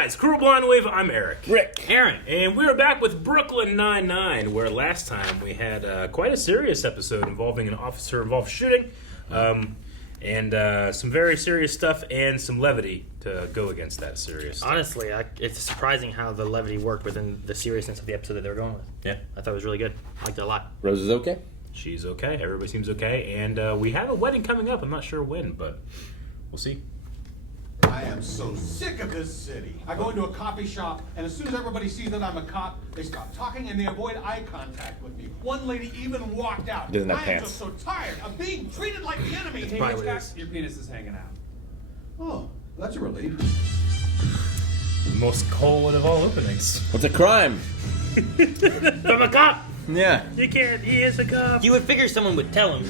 guys, Cruel Blind Wave, I'm Eric. Rick. Aaron. And we're back with Brooklyn Nine-Nine, where last time we had quite a serious episode involving an officer-involved shooting, and some very serious stuff and some levity to go against that serious stuff. Honestly, it's surprising how the levity worked within the seriousness of the episode that they were going with. Yeah. I thought it was really good. I liked it a lot. Rose is okay? She's okay. Everybody seems okay. And we have a wedding coming up. I'm not sure when, but we'll see. I am so sick of this city. I go into a coffee shop, and as soon as everybody sees that I'm a cop, they stop talking and they avoid eye contact with me. One lady even walked out. Doesn't have I am pants. just so tired of being treated like the enemy. That's probably what it is. Your penis is hanging out. Oh, that's a relief. The most cold of all openings. What's a crime? From a cop! Yeah. You can't. He is a cop. You would figure someone would tell him.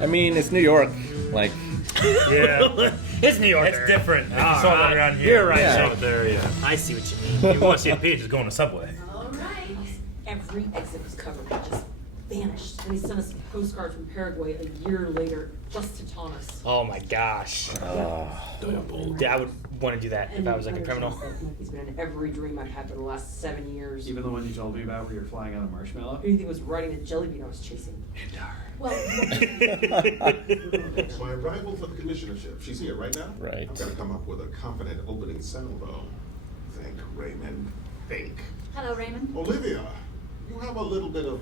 I mean, it's New York. Like, Yeah. It's New York. It's different. If All you saw right. that around here. You're right. You saw it there, yeah. I see what you mean. You want to see a page, just go on the subway. All right. Every exit was covered. It just vanished. And he sent us a postcard from Paraguay a year later just to taunt us. Oh my gosh. Yeah, I would want to do that if I was like a criminal. He's been in every dream I've had for the last 7 years. Even the one you told me about where you're flying on a marshmallow? Who do you think was riding the jelly bean I was chasing? Well, My rival for the commissionership. She's here right now? Right. I've got to come up with a confident opening salvo. Think, Raymond. Think. Hello, Raymond. Olivia, you have a little bit of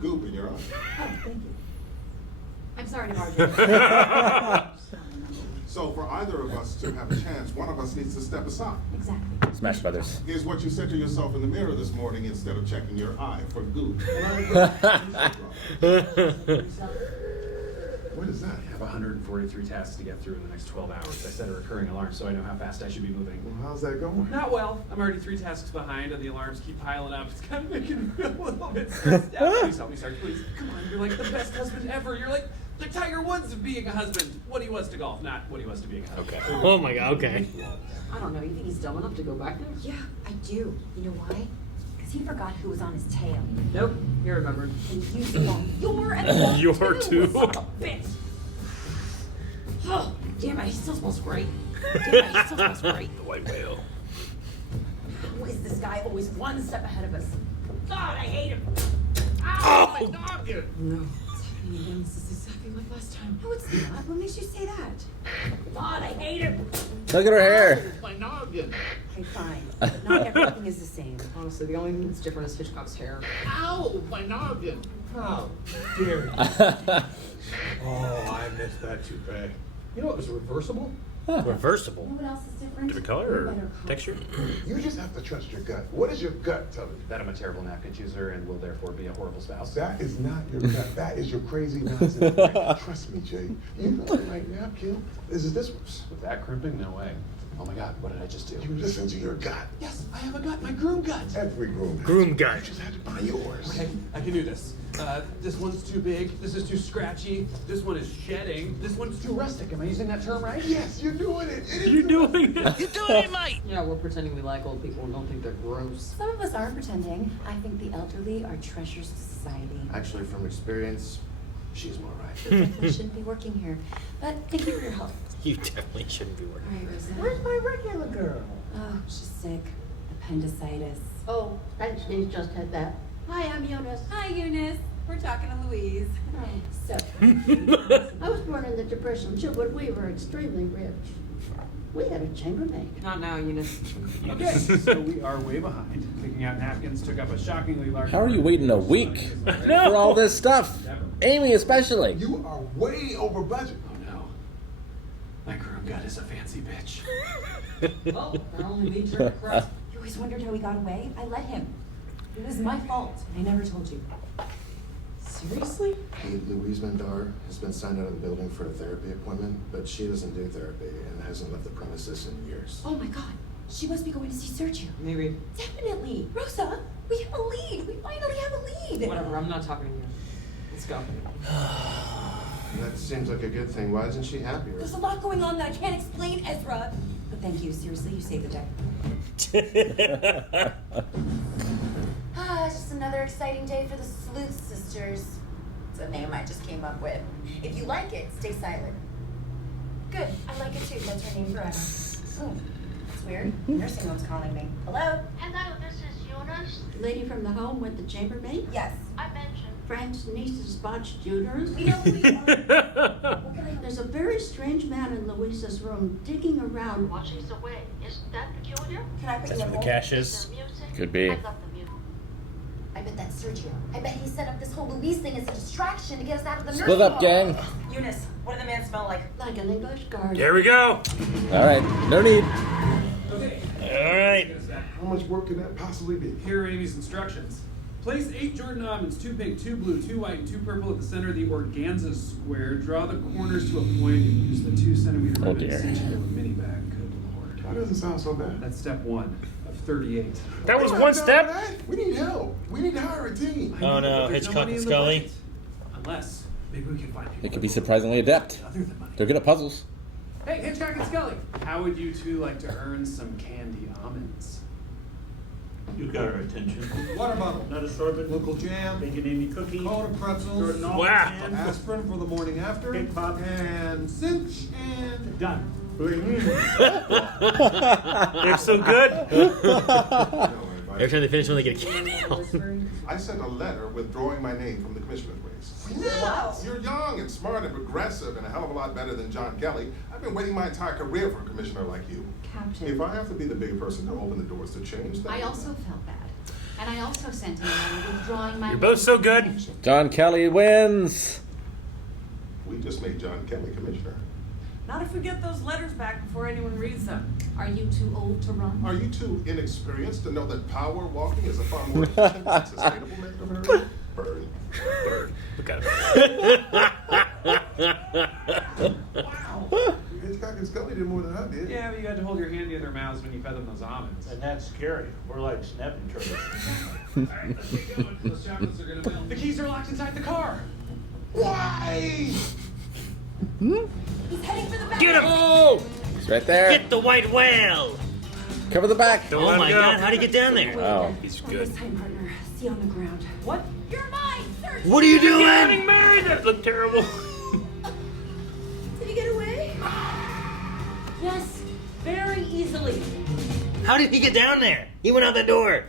goop in your eye. Oh, thank you. I'm sorry to bother you. So for either of us to have a chance, one of us needs to step aside. Exactly. Smash Brothers. Here's what you said to yourself in the mirror this morning instead of checking your eye for goop. What is that? I have 143 tasks to get through in the next 12 hours. I set a recurring alarm so I know how fast I should be moving. Well, how's that going? Not well. I'm already 3 tasks behind and the alarms keep piling up. It's kind of making me a little bit stressed out. Please help me, Sarge, please. Come on, you're like the best husband ever. You're like the Tiger Woods of being a husband. What he was to golf, not what he was to being a husband. Okay. Oh my god, okay. I don't know. You think he's dumb enough to go back there? Yeah, I do. You know why? Because he forgot who was on his tail. Nope. He remembered. And you belong. You're at fault You're too. Son of a bitch. Oh, damn it. He still smells great. Damn it. He still smells great. The white whale. Who is this guy always one step ahead of us? God, I hate him. Oh, my noggin! No. It's happening again. This is exactly like last time. No, it's not. What makes you say that? God, I hate him. Look at her hair. My noggin! Okay, fine. But not everything is the same. Honestly, the only thing that's different is Hitchcock's hair. Ow! My noggin! How dare you? Oh, I missed that toupee. You know it was reversible? Reversible. You know what else is different? Different color You're or better cop. texture? You just have to trust your gut. What does your gut tell you? That I'm a terrible napkin chooser and will therefore be a horrible spouse. That is not your gut. That is your crazy nonsense. brain. Trust me, Jay. You know the right napkin. This one. With that crimping, no way. Oh my god, what did I just do? You listen to your gut. Yes, I have a gut, my groom gut. Every groom. Groom gut. You just had to buy yours. Okay, I can do this. This one's too big. This is too scratchy. This one is shedding. This one's too rustic. Am I using that term right? Yes, you're doing it. You're doing it. Yeah, we're pretending we like old people and don't think they're gross. Some of us aren't pretending. I think the elderly are treasures to society. Actually, from experience, she's more right. You definitely shouldn't be working here. But thank you for your help. You definitely shouldn't be working. All right, Rosa. Where's my regular girl? Oh, she's sick. Appendicitis. Oh, and she's just had that. Hi, I'm Eunice. Hi, Eunice. We're talking to Louise. So, I was born in the Depression too, but we were extremely rich. We had a chambermaid. Not now, Eunice. Okay, so we are way behind. Picking out napkins took up a shockingly large. How are you waiting a week for all this stuff? Amy especially. You are way over budget. Oh no. My groom gut is a fancy bitch. Well, that only leaves her to cry. you always wondered how he got away? I let him. It was my fault. I never told you. Seriously? Hey, Louise Mandar has been signed out of the building for a therapy appointment, but she doesn't do therapy and hasn't left the premises in years. Oh my god. She must be going to see Sergio. Maybe. Definitely. Rosa, we have a lead. We finally have a lead. Whatever, I'm not talking to you. Let's go. That seems like a good thing. Why isn't she happier? There's a lot going on that I can't explain, Ezra. But thank you. Seriously, you saved the day. Just another exciting day for the Sleuth Sisters. It's a name I just came up with. If you like it, stay silent. Good. I like it too. That's her name forever. Oh, that's weird. The nursing home's calling me. Hello? Hello, this is Eunice. Lady from the home with the chambermaid? Yes. I mentioned. Friend's niece's botched uterus? We know who you are. What can I do? There's a very strange man in Louisa's room digging around. While she's away. Isn't that peculiar? Can I put That's you where on the hold? cash Is is. there music? Could be. I love the music. I bet that's Sergio. I bet he set up this whole Louise thing as a distraction to get us out of the Split nursing up, home. gang. Eunice, what do the man smell like? Like an English garden. Here we go. All right, no need. Okay. All right. How much work can that possibly be? Here are Amy's instructions. Place 8 Jordan almonds, 2 pink, 2 blue, 2 white, and 2 purple at the center of the organza square. Draw the corners to a point and use the 2 centimeter Oh, ribbon to dear. cinch into a mini bag. Good Lord. That doesn't sound so bad. That's step 1 of 38. That was We don't one have time for step. that. We need help. We need to hire a team. I know, Oh, no, but there's Hitchcock money and in the Scully. budget. Unless, maybe we can find people. They could be with surprisingly adept. other than money. They're good at puzzles. Hey, Hitchcock and Scully, how would you two like to earn some candy almonds? You got our attention. Water bottle, Nut assortment, local jam, bacon Amy cookie, quarter pretzels, Jordan almond Wow. jam. aspirin for the morning after, Cake pop. and cinch and Done. They're so good. Every time they finish one, they get a candy. I sent a letter withdrawing my name from the commissioner's race. Wow. You're young and smart and progressive and a hell of a lot better than John Kelly. I've been waiting my entire career for a commissioner like you. Captain. If I have to be the bigger person to open the doors to change, then I also felt bad. And I also sent him a letter withdrawing my You're both so good. John Kelly wins. we just made John Kelly commissioner. Not if we get those letters back before anyone reads them. Are you too old to run? Are you too inexperienced to know that power walking is a far more efficient and sustainable method of hurrying? Burn. Burn. Look at him. wow. Hitchcock and Scully did more than I did. Yeah, but you had to hold your hand near their mouths when you fed them those almonds. And that's scary. We're like snapping turtles. Alright, let's get going. Those chocolates are gonna melt. The keys are locked inside the car. Why? He's heading for the back. Get him! Oh! He's right there. Get the white whale! Cover the back. Don't Oh let him my go. god, how'd he get down there? Wow. He's One good. this time, partner. See you on the ground. What? You're mine, Sergio. What are you doing? Getting married? That looked terrible. Did he get away? Yes, very easily. How did he get down there? He went out the door.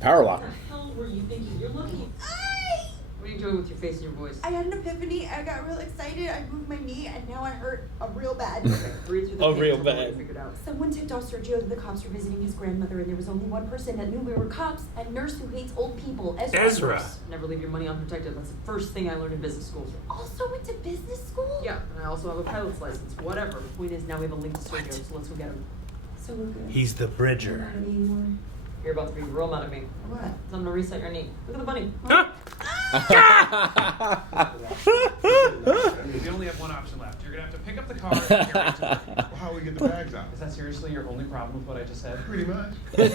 Power walk. What the hell were you thinking? You're looking. I What are you doing with your face and your voice? had an epiphany. I got real excited. I moved my knee, and now I hurt real bad. Read through the Oh, papers real and we'll bad. figure it out. Someone tipped off Sergio that the cops were visiting his grandmother, and there was only one person that knew we were cops, a nurse who hates old people. Ezra. Never leave your money unprotected. That's the first thing I learned in business school. Also went to business school? Yeah, and I also have a pilot's license. Whatever. The point is now we have a link to Sergio, so let's go get him. So we're good. He's the bridger. Not anymore. You're about to be real mad at me. What? I'm gonna reset your knee. Look at the bunny. Huh? We only have one option left. You're gonna have to pick up the car and carry it to work. Well, how do we get the bags out? Is that seriously your only problem with what I just said? Pretty much. These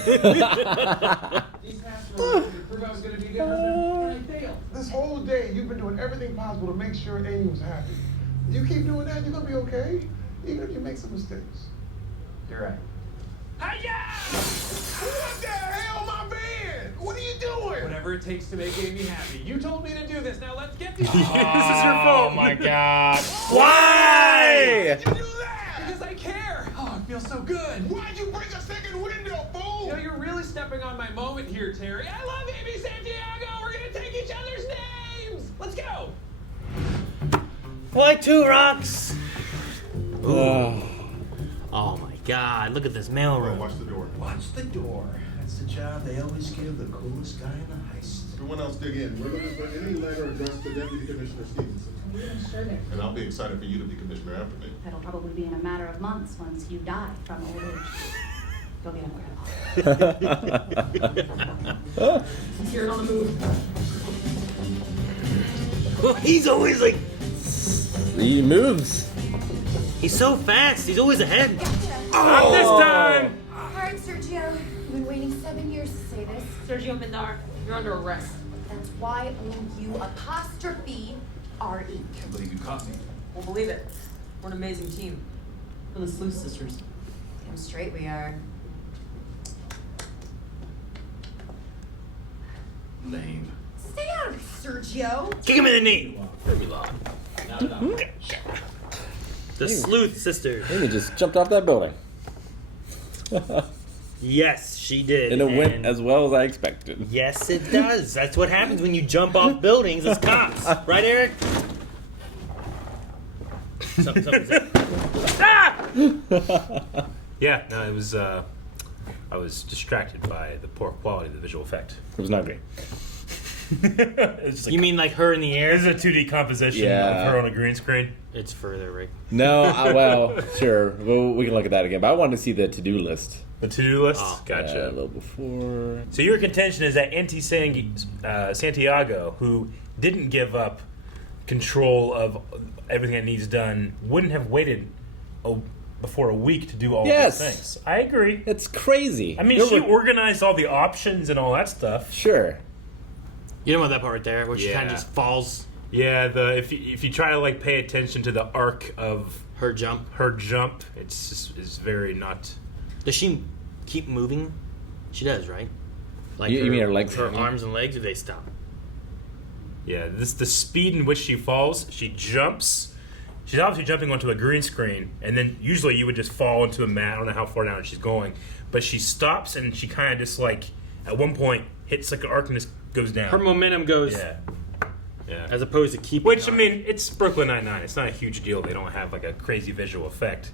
past 4 weeks to prove I was gonna be a good husband, and I failed. This whole day, you've been doing everything possible to make sure Amy was happy. You keep doing that, you're gonna be okay, even if you make some mistakes. You're right. What the hell, my van? What are you doing? Whatever it takes to make Amy happy. You told me to do this. Now let's get these. This is your fault. Oh my god. Why? Why'd you do that? Because I care. Oh, it feels so good. Why'd you break a second window, fool? You know, you're really stepping on my moment here, Terry. I love Amy Santiago. We're gonna take each other's names. Let's go. Why 2 rocks? Oh my god, look at this mailroom. Watch the door. Watch the door. That's the job they always give the coolest guy in the heist. Everyone else dig in. We're looking for any letter addressed to Deputy Commissioner Stevenson. And I'll be excited for you to be commissioner after me. That'll probably be in a matter of months once you die from old age. Go get him, Grandpa. He's here on the move. He's always like, He moves. he's so fast. He's always ahead. Not this time. All right, Sergio. I've been waiting 7 years to say this. Sergio Mindar, you're under arrest. That's why I owe you apostrophe R-E. Can't believe you caught me. Won't believe it. We're an amazing team. We're the Sleuth Sisters. Damn straight we are. Lame. Stay out of it, Sergio. Kick him in the knee. The Sleuth Sisters. Amy just jumped off that building. Yes, she did. And it went as well as I expected. Yes, it does. That's what happens when you jump off buildings as cops. Right, Eric? Something's Yeah, no, it was. I was distracted by the poor quality of the visual effect. It was not great. It's just You mean like her in the air? This is a 2D composition of her on a green screen. It's further, Rick. No, well, sure. Well, we can look at that again. But I wanted to see the to-do list. The to-do list? Gotcha. Yeah, a little before. So your contention is that Santiago, who didn't give up control of everything that needs done, wouldn't have waited before a week to do all these things. I agree. It's crazy. I mean, she organized all the options and all that stuff. Sure. You know about that part right there, where she kind of just falls. Yeah, if you try to like pay attention to the arc of her jump, it's very not. Does she keep moving? She does, right? Like you mean her legs? Her arms and legs, or they stop? Yeah, the speed in which she falls, she jumps. She's obviously jumping onto a green screen, and then usually you would just fall into a mat. I don't know how far down she's going, but she stops and she kind of just like at one point hits like an arc and just goes down. Her momentum goes. Yeah. As opposed to keeping. Which, I mean, it's Brooklyn Nine-Nine. It's not a huge deal. They don't have like a crazy visual effect.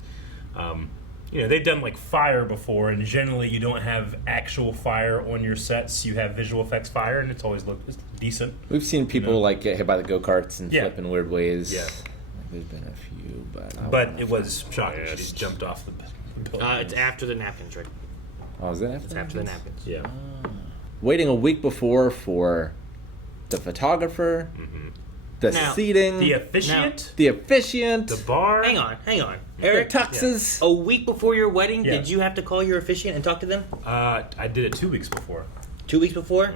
They've done like fire before, and generally you don't have actual fire on your sets. You have visual effects fire, and it's decent. We've seen people like get hit by the go-karts and flip in weird ways. Yeah. There's been a few, but it was shocking. She just jumped off the building. It's after the napkins, right? Oh, is that after? It's after the napkins. Yeah. Waiting a week before for the photographer, the seating, the officiant, the bar. Hang on. Eric, tuxes. A week before your wedding, did you have to call your officiant and talk to them? I did it 2 weeks before. 2 weeks before?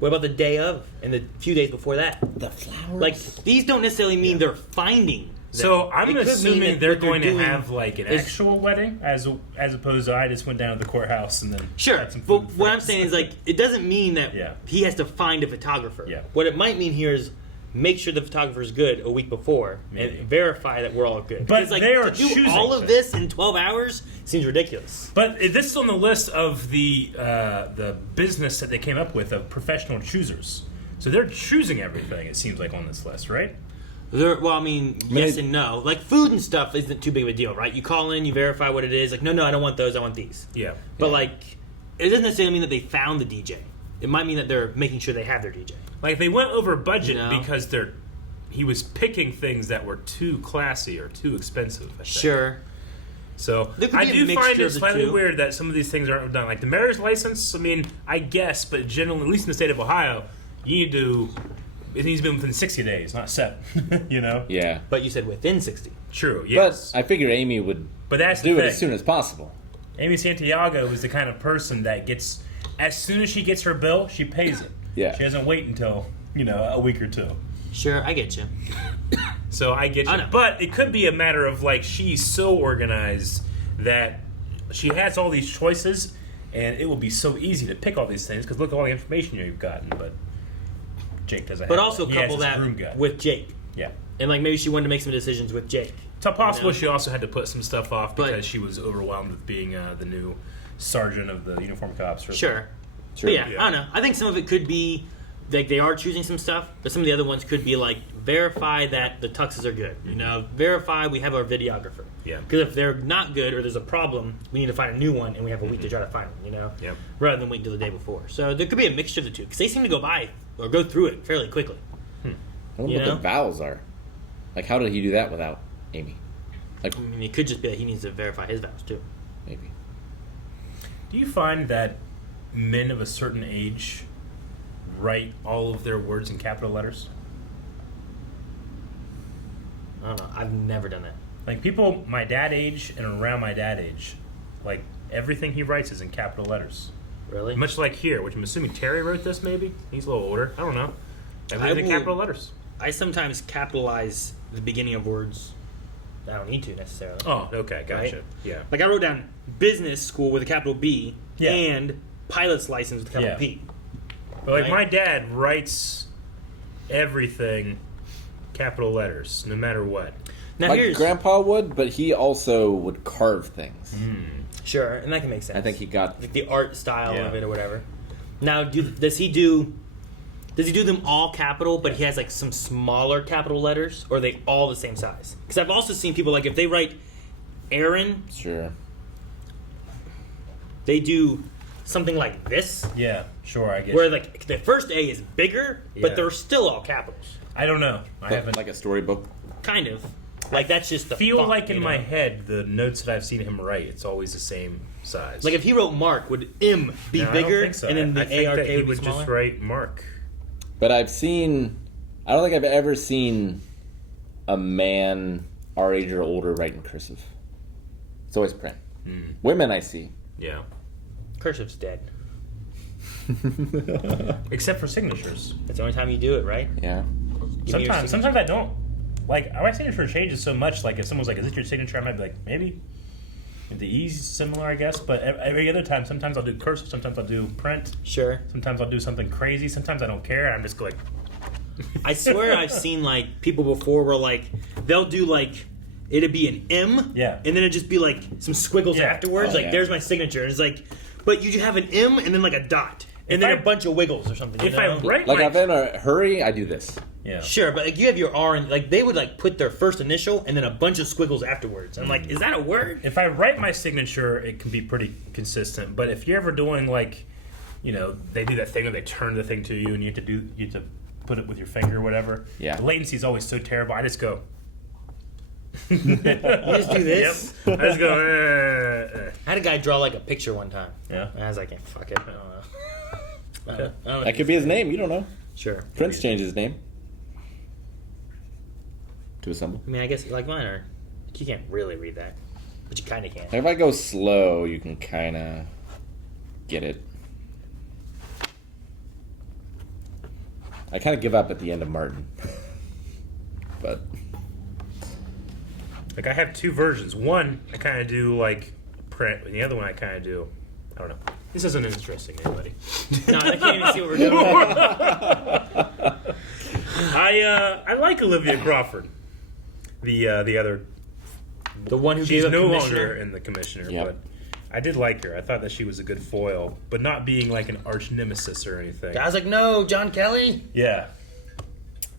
What about the day of and the few days before that? The flowers. Like, these don't necessarily mean they're finding them. So I'm assuming they're going to doing have like an actual wedding, as opposed to I just went down to the courthouse and then sure. But what I'm saying is like it doesn't mean that he has to find a photographer. Yeah. What it might mean here is make sure the photographer is good a week before and verify that we're all good. But because, like, they are to do choosing all of this in 12 hours seems ridiculous. But this is on the list of the business that they came up with of professional choosers. So they're choosing everything. It seems like on this list, right? Yes and no. Like food and stuff isn't too big of a deal, right? You call in, you verify what it is. Like, no, I don't want those. I want these. Yeah. But like, it doesn't necessarily mean that they found the DJ. It might mean that they're making sure they have their DJ. Like they went over budget because he was picking things that were too classy or too expensive. I think. Sure. So I do find it slightly weird that some of these things aren't done. Like the marriage license, I mean, I guess, but generally, at least in the state of Ohio, it needs to be within 60 days, not 7. Yeah. But you said within 60. True, yes. But I figured Amy would do it as soon as possible. Amy Santiago is the kind of person that gets, as soon as she gets her bill, she pays it. Yeah. She doesn't wait until, a week or two. Sure, I get you. So I get you. But it could be a matter of, like, she's so organized that she has all these choices, and it will be so easy to pick all these things, because look at all the information you've gotten, but Jake doesn't have But also that. couple that with Jake. Yeah. And, like, maybe she wanted to make some decisions with Jake. It's possible she also had to put some stuff off because she was overwhelmed with being the new sergeant of the uniform cops. Sure. But yeah, I don't know. I think some of it could be like they are choosing some stuff, but some of the other ones could be like verify that the tuxes are good. Verify we have our videographer. Yeah. Because if they're not good or there's a problem, we need to find a new one, and we have a week to try to find them. Yep. Rather than wait until the day before. So there could be a mixture of the two because they seem to go through it fairly quickly. I wonder what the vowels are. Like, how did he do that without Amy? Like, I mean, it could just be that he needs to verify his vows too. Maybe. Do you find that men of a certain age write all of their words in capital letters? I don't know. I've never done that. Like people my dad age and around my dad age, like everything he writes is in capital letters. Really? Much like here, which I'm assuming Terry wrote this maybe? He's a little older. I don't know. Everything's in capital letters. I sometimes capitalize the beginning of words I don't need to necessarily. Oh, okay, gotcha. Right? Yeah. Like I wrote down business school with a capital B and pilot's license with a capital P. But like my dad writes everything capital letters, no matter what. Now My grandpa would, but he also would carve things. Sure, and that can make sense. I think he got like the art style of it or whatever. Now, does he do them all capital, but he has like some smaller capital letters, or are they all the same size? Because I've also seen people like if they write Aaron, sure, they do something like this. Yeah, sure, I guess. Where like the first A is bigger, but they're still all capitals. I don't know. I haven't like a storybook. Kind of. Like that's just the feel font, like in my head the notes that I've seen him write, it's always the same size. Like if he wrote Mark, would M be No, I bigger, don't think so. and then I the think ARK that he would be would smaller? just write Mark. But I don't think I've ever seen a man our age or older write in cursive. It's always print. Women I see. Yeah. Cursive's dead. Except for signatures. That's the only time you do it, right? Yeah. Sometimes I don't. Like, my signature changes so much. Like, if someone's like, "Is this your signature?" I might be like, "Maybe." The E's similar, I guess. But every other time, sometimes I'll do cursive, sometimes I'll do print. Sure. Sometimes I'll do something crazy. Sometimes I don't care. I'm just like. I swear I've seen like people before where like they'll do like it'd be an M, yeah, and then it'd just be like some squiggles afterwards. There's my signature. And it's like, but you have an M and then like a dot, and then a bunch of wiggles or something. If I write like I'm in a hurry, I do this. Yeah. Sure, but like you have your R and like they would like put their first initial and then a bunch of squiggles afterwards. I'm like, is that a word? If I write my signature, it can be pretty consistent. But if you're ever doing like, they do that thing where they turn the thing to you and you have to put it with your finger or whatever. Yeah. The latency is always so terrible. I just go. You just do this. Yep. I just go. I had a guy draw like a picture one time. Yeah. And I was like, fuck it. I don't know. That could be his name. You don't know. Sure. Prince changed his name to a symbol. I mean, I guess like mine are. You can't really read that, but you kind of can. If I go slow, you can kind of get it. I kind of give up at the end of Martin, but Like I have two versions. One I kind of do like print, and the other one I kind of do. I don't know. This isn't interesting to anybody. No, I can't even see what we're doing. I like Olivia Crawford. The other. The one who she's gave up no Commissioner? longer in the Commissioner, Yep. but I did like her. I thought that she was a good foil, but not being like an arch nemesis or anything. I was like, no, John Kelly. Yeah,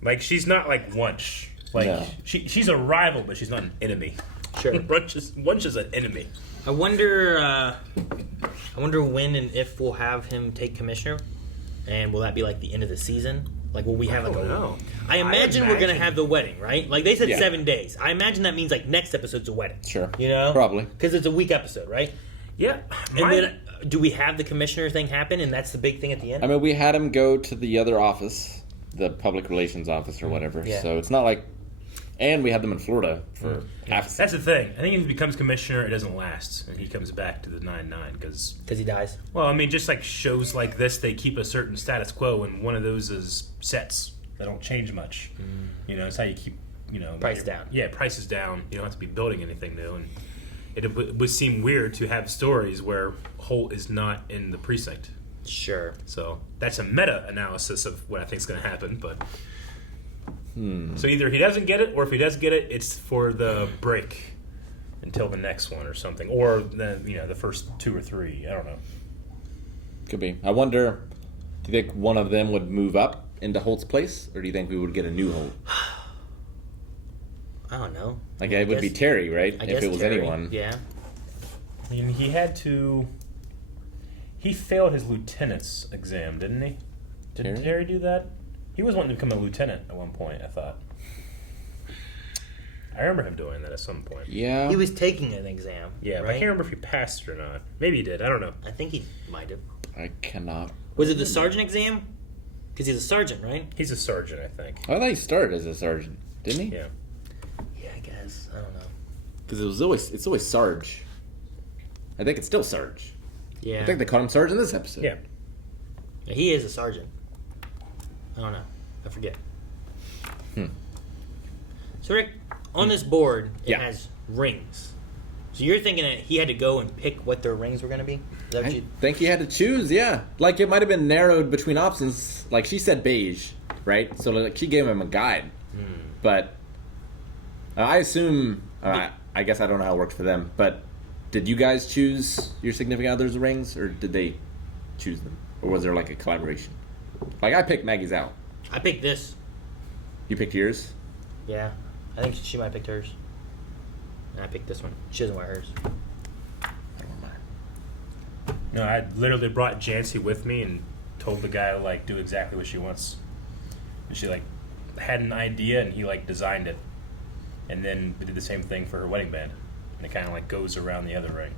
like she's not like Wunsch. Like No. she's a rival, but she's not an enemy. Sure. Wunsch is an enemy. I wonder when and if we'll have him take Commissioner, and will that be like the end of the season? Like, will we have like don't a? know. I imagine we're gonna have the wedding, right? Like they said, Yeah. 7 days. I imagine that means like next episode's a wedding. sure. You know, Probably. because it's a week episode, right? Yeah, And then do we have the Commissioner thing happen, and that's the big thing at the end? I mean, we had him go to the other office, the public relations office or whatever. Yeah. So it's not like, and we had them in Florida for half. That's the thing. I think if he becomes Commissioner, it doesn't last, and he comes back to the 9-9 because he dies. Well, I mean, just like shows like this, they keep a certain status quo, and one of those is sets. They don't change much. It's how you keep Price down. Yeah, prices down. You don't have to be building anything new, and it would seem weird to have stories where Holt is not in the precinct. Sure. So that's a meta analysis of what I think is going to happen, but. So either he doesn't get it, or if he does get it, it's for the break until the next one or something, or the first 2 or 3. I don't know. Could be. I wonder. Do you think one of them would move up into Holt's place, or do you think we would get a new Holt? I don't know. Like it would be Terry, right? I If guess it was Terry, anyone. Yeah. I mean, he had to. He failed his lieutenant's exam, didn't he? Did Terry do that? He was wanting to become a lieutenant at one point, I thought. I remember him doing that at some point. Yeah. He was taking an exam. Yeah, but I right? can't remember if he passed it or not. Maybe he did. I don't know. I think he might have. I cannot. Was it the sergeant exam? Because he's a sergeant, right? He's a sergeant, I think. I thought he started as a sergeant, didn't he? Yeah. Yeah, I guess. I don't know. Because it's always Sarge. I think it's still Sarge. Yeah. I think they called him Sarge in this episode. Yeah. Yeah, he is a sergeant. I don't know. I forget. So, Rick, on this board, it has rings. So you're thinking that he had to go and pick what their rings were going to be? Is that what I you... think he had to choose, yeah. Like, it might have been narrowed between options. Like, she said beige, right? So, like, she gave him a guide. But I assume. I guess I don't know how it works for them, but did you guys choose your significant other's rings, or did they choose them, or was there like a collaboration? Like I picked Maggie's out. I picked this. You picked yours. Yeah, I think she might have picked hers. And I picked this one. She doesn't wear hers. I don't want mine. No, I literally brought Jancy with me and told the guy to like do exactly what she wants. And she like had an idea and he like designed it. And then we did the same thing for her wedding band. And it kind of like goes around the other ring.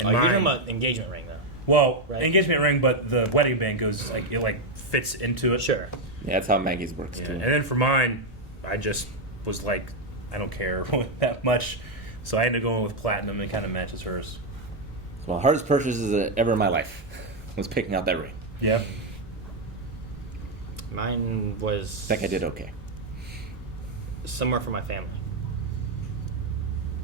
And You're talking about engagement ring though. Well, right? engagement ring, but the wedding band goes like it like fits into it. Sure. Yeah, that's how Maggie's works Yeah. too. And then for mine, I just was like, I don't care that much. So I ended up going with platinum and it kind of matches hers. Well, hardest purchases ever in my life was picking out that ring. Yep. Mine was. I think I did okay. Somewhere for my family.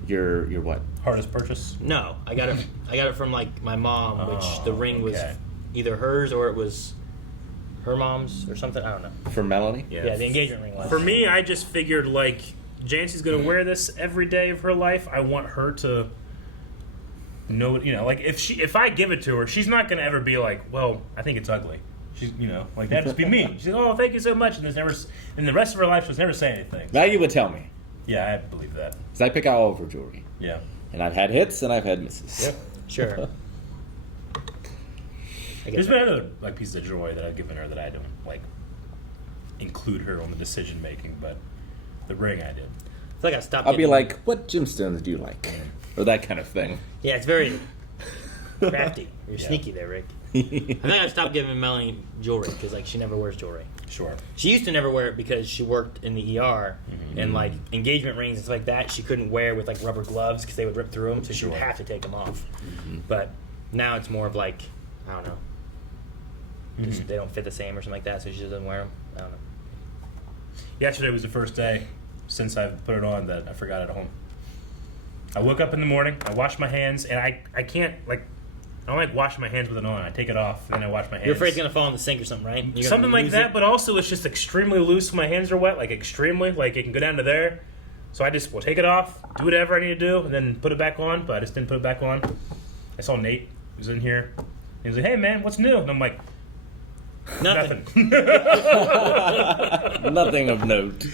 Your what? Hardest purchase? No, I got it from like my mom, which the ring was okay. either hers or it was her mom's or something. I don't know. For Melanie? Yeah, the engagement ring was. For me, I just figured like Jancy's gonna wear this every day of her life. I want her to know, like if I give it to her, she's not gonna ever be like, well, I think it's ugly. She's, like that'd just be me. She's like, oh, thank you so much, and in the rest of her life, she'll never say anything. Maggie would tell me. Yeah, I believe that. Because I pick out all of her jewelry. Yeah. And I've had hits and I've had misses. Yep. Sure. There's been other like pieces of jewelry that I've given her that I don't like include her on the decision making, but the ring I did. I feel like I stopped. I'll be like, what gemstones do you like? Or that kind of thing. Yeah, it's very crafty. You're Yeah. sneaky there, Rick. I think I've stopped giving Melanie jewelry because like she never wears jewelry. Sure. She used to never wear it because she worked in the ER and like engagement rings and stuff like that. She couldn't wear with like rubber gloves because they would rip through them, so she would Sure. have to take them off. But now it's more of like I don't know, just they don't fit the same or something like that, so she just doesn't wear them. I don't know. Yesterday was the first day since I've put it on that I forgot it at home. I woke up in the morning, I washed my hands, and I can't like. I don't like washing my hands with it on. I take it off, and then I wash my hands. You're afraid it's gonna fall in the sink or something, right? You're Something gonna like lose that, it. but also it's just extremely loose when my hands are wet, like extremely. Like it can go down to there. So I just will take it off, do whatever I need to do, and then put it back on, but I just didn't put it back on. I saw Nate, who was in here. He was like, hey man, what's new? And I'm like, nothing. Nothing of note.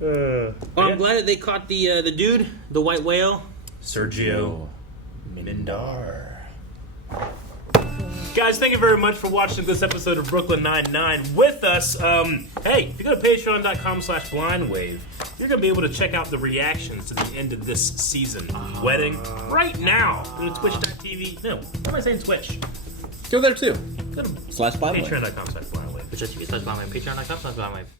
I'm glad that they caught the dude, the white whale. Sergio Mindar. Guys, thank you very much for watching this episode of Brooklyn Nine-Nine with us. Hey, if you go to patreon.com/blindwave, you're going to be able to check out the reactions to the end of this season. Wedding, right now. Go to twitch.tv. No, why am I saying Twitch? Go there too. Go to /blindwave. patreon.com/blindwave. Patreon.com/blindwave.